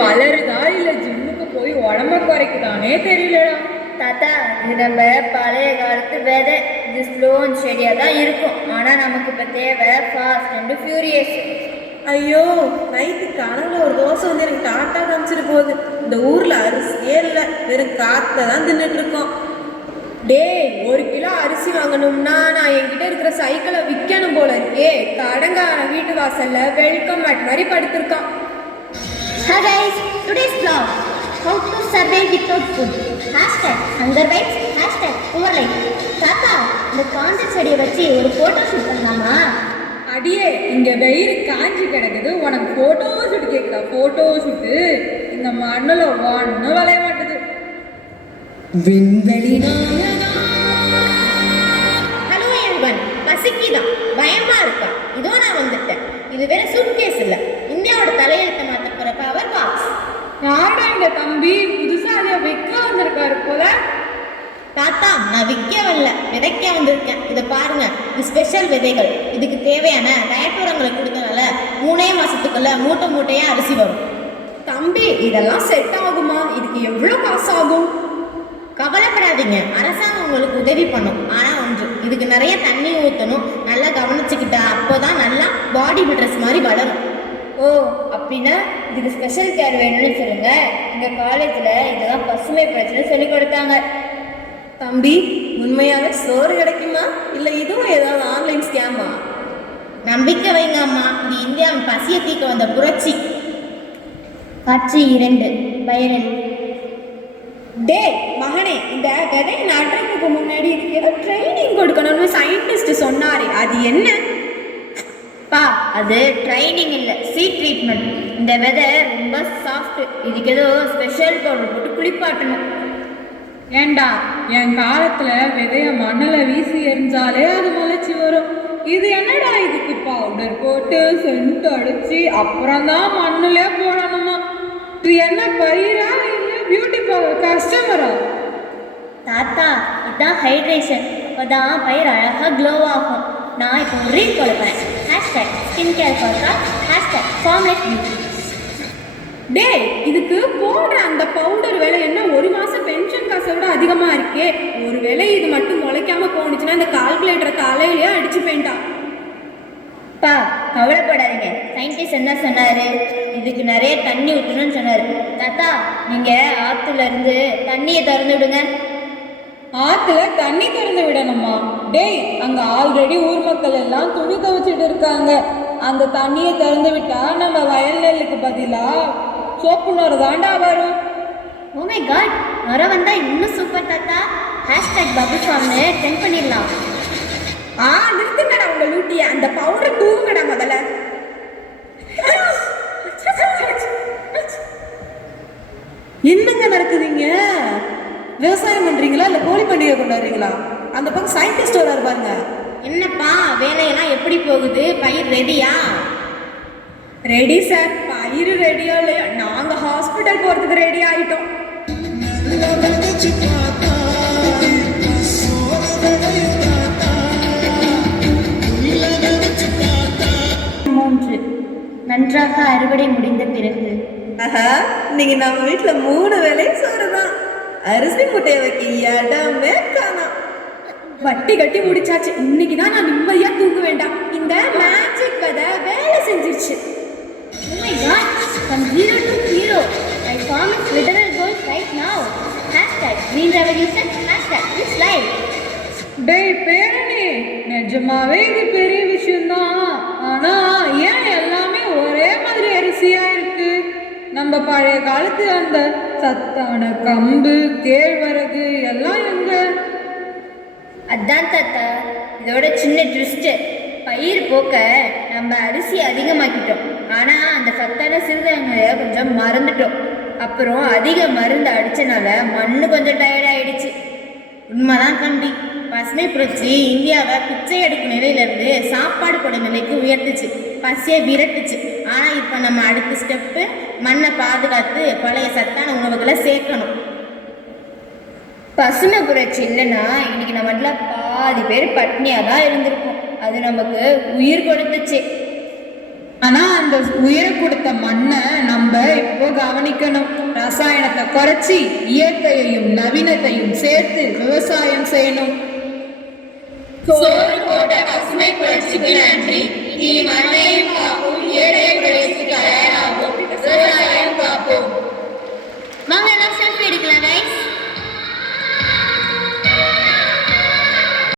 வளருதா இல்ல ஜிம்முக்கு போய் உடம்ப குறைக்குதானே தெரியலடா. தாத்தா, இது நம்ம பழைய காலத்து விதை. இது ஸ்லோ அண்ட் ஸ்டெடியாக தான் இருக்கும். ஆனால் நமக்கு இப்போ தேவை ஃபாஸ்ட் அண்ட் ஃபியூரியஸ். ஐயோ, நைட்டு கனவுல ஒரு தோசை வந்து எனக்கு டாட்டா காமிச்சிட்டு போகுது. இந்த ஊர்ல அரிசியே இல்லை, வெறும் காற்றை தான் தின்னுட்டு இருக்கோம். டேய், 1 கிலோ அரிசி வாங்கணும்னா நான் என்கிட்ட இருக்கிற சைக்கிளை விற்கணும் போல இருக்கே. கடங்கான வீட்டு வாசல்ல வெல்கம் மேட் மாதிரி படுத்திருக்கான். Hi guys, today's vlog, how to survive without food. #hunger bites, #poor life. தாத்தா, இந்த காஞ்ச செடியை வச்சு ஒரு போட்டோ ஷூட் பண்ணலாமா? அடியே, இங்க வெயிறு காஞ்சி கிடக்குது, உனக்கு போட்டோ ஷூட் கேட்குதா? போட்டோ ஷூட்டு இந்த மண்ணில் ஒன்றும் விளைய மாட்டுது. ஹலோ எவன், பசிக்குதான், பயமா இருக்கா? இதோ நான் வந்துட்டேன். இது வேற சூட்கேஸ் இல்லை, இந்தியாவோட தலையெழுத்த மாற்ற போற பவர் பாக்ஸ். யாரா இந்த தம்பி? புதுசா அதை விற்க வந்திருக்காரு போல. தாத்தா, நான் விற்க வரல, விதைக்க வந்திருக்கேன். இதை பாருங்க, இது ஸ்பெஷல் விதைகள். இதுக்கு தேவையான டயட் உரங்களை கொடுத்தனால 3 மாசத்துக்குள்ள மூட்டை மூட்டையா அரிசி வரும். தம்பி, இதெல்லாம் செட் ஆகுமா? இதுக்கு எவ்வளோ காசு ஆகும்? கவலைப்படாதீங்க, அரசாங்கம் உங்களுக்கு உதவி பண்ணும். ஆனால் ஒன்று, இதுக்கு நிறைய தண்ணி ஊற்றணும், நல்லா கவனிச்சுக்கிட்டா அப்போதான் நல்லா பாடி பில்டர்ஸ் மாதிரி வளரும். ஓ, அப்படின்னா இதுக்கு ஸ்பெஷல் கேர் வேணும்னு சொல்லுங்க. எங்கள் காலேஜில் இதெல்லாம் பசுமை பிரச்சனை சொல்லி கொடுத்தாங்க. தம்பி, உண்மையாவே சோறு கிடைக்குமா இல்லை இதுவும் ஏதாவது ஆன்லைன் ஸ்கேமா? நம்பிக்கை வைங்க அம்மா, இது இந்தியாவின் பசியை தீர்க்க வந்த புரட்சி. காட்சி 2, வைரல். டே மகனே, இந்த விதை நடுறதுக்கு முன்னாடி இதுக்கு ஏதோ ட்ரைனிங் கொடுக்கணும்னு சயின்டிஸ்ட் சொன்னாரு. அது என்ன? பா, அது ட்ரைனிங் இல்லை, சீட் ட்ரீட்மெண்ட். இந்த விதை ரொம்ப சாஃப்ட். இதுக்கு ஏதோ ஸ்பெஷல் பவுடர் போட்டு குளிப்பாட்டணும். ஏண்டா, என் காலத்துல விதைய மண்ணில் வீசி எரிஞ்சாலே அது முளைச்சி வரும். இது என்னடா, இதுக்கு பவுடர் போட்டு சென்ட் அடிச்சு அப்புறம் தான் மண்ணிலே போடணுமா? இது என்ன பயிரா இல்லை பியூட்டி கஸ்டமரா? தாத்தா, இதுதான் ஹைட்ரேஷன். அப்போதான் பயிர் அழகாக க்ளோ ஆகும். நான் இப்போ ஒரு ரீல் கொடுப்பேன். #skincare4cars, #formlate. டே, இதுக்கு போடுற அந்த பவுடர் விலை என்ன 1 மாதம் பென்ஷன் காசை விட அதிகமாக இருக்கே. ஒரு வேளை இது மட்டும் முளைக்காம போணுச்சுன்னா இந்த கால்குலேட்டரை தலையிலேயே அடிச்சு போயிட்டா. பா, கவலைப்படாதீங்க, சயின்டிஸ்ட் என்ன சொன்னார்? இதுக்கு நிறைய தண்ணி ஊற்றணும்னு சொன்னார். தாத்தா, நீங்கள் ஆற்றுல இருந்து தண்ணியை திறந்து விடுங்க. ஆற்றுல தண்ணி திறந்து விடணுமா? டேய், அங்கே ஆல்ரெடி ஊர் மக்கள் எல்லாம் துணி துவைச்சிட்டு இருக்காங்க. அந்த தண்ணியை திறந்து விட்டா நம்ம வயல் நெல்லுக்கு பதிலாக சோப்பு நுரை தாண்டா வரும். ஓ மை காட், நுரை வந்தா இன்னும் சூப்பர் தாத்தா. #bubble farmனு ட்ரெண்ட் பண்ணிடலாம். நிறுத்துங்கடா உங்க லூட்டிய. அந்த பவுடர் தூவுங்கடா முதல்ல. என்னங்க நடக்குதுங்க? விவசாயம் பண்றீங்களா இல்லை கோழி பண்டிகை கொண்டாடுறீங்களா? அந்த பக்கம் சயின்டிஸ்ட் வராரு பாருங்க. என்னப்பா, வேலையெல்லாம் எப்படி போகுது? பயிர் ரெடியா? Ready sir. பயிர் ரெடியா இல்லையா? நாங்கள் ஹாஸ்பிட்டல் போகிறதுக்கு ரெடி ஆகிட்டோம். 3, நன்றாக அறுவடை முடிந்த பிறகு. நீங்க நம்ம வீட்டுல 3 வேளையும் சோறுதான். அரிசி முட்டையை வைக்க இடமே காணோம். வட்டி கட்டி முடிச்சாச்சு. இன்னைக்கு தான் நான் நிம்மதியா தூங்க வேண்டாம். இந்த மேஜிக் விதை வேலை செஞ்சிருச்சு. Oh my god, from 0 to hero. My farm is literal gold right now. #green revolution, #it's life. டேய் பேரணி, நிஜமாவே இது பெரிய விஷயம்தான். ஆனா ஏன் எல்லாமே ஒரே மாதிரி அரிசியா இருக்கு? நம்ம பழைய காலத்து அந்த சத்தான கம்பு, கேழ்வரகு எல்லாம் எங்க? அதான் தாத்தா, இதோட சின்ன ட்விஸ்ட்டு. பயிர் போக்க நம்ம அரிசி அதிகமாக்கிட்டோம், ஆனால் அந்த சத்தான சிறுதானியங்களை கொஞ்சம் மறந்துட்டோம். அப்புறம் அதிக மருந்து அடித்தனால மண்ணு கொஞ்சம் டயர்டாயிடுச்சு. உண்மைதான் தம்பி, பசுமை புரட்சி இந்தியாவை பிச்சை எடுக்கும் நிலையிலேருந்து சாப்பாடு போட நிலைக்கு உயர்த்துச்சு, பசியை விரட்டுச்சு. ஆனால் இப்போ நம்ம அடுத்த ஸ்டெப்பு மண்ணை பாதுகாத்து பழைய சத்தான உணவுகளை சேர்க்கணும். பசுமை புரட்சி இல்லைன்னா இன்னைக்கு நம்மள பாதி பேர் பட்னியாக தான் இருந்திருக்கும். அது நமக்கு உயிர் கொடுத்துச்சு. ஆனா அந்த உயிரை கொடுத்த மண்ணை நம்ம இப்போ கவனிக்கணும். ரசாயனத்தை குறைச்சி இயற்கையையும் நவீனத்தையும் சேர்த்து விவசாயம் செய்யணும். சோறு போட்ட பசுமை புரட்சிக்கு நன்றி.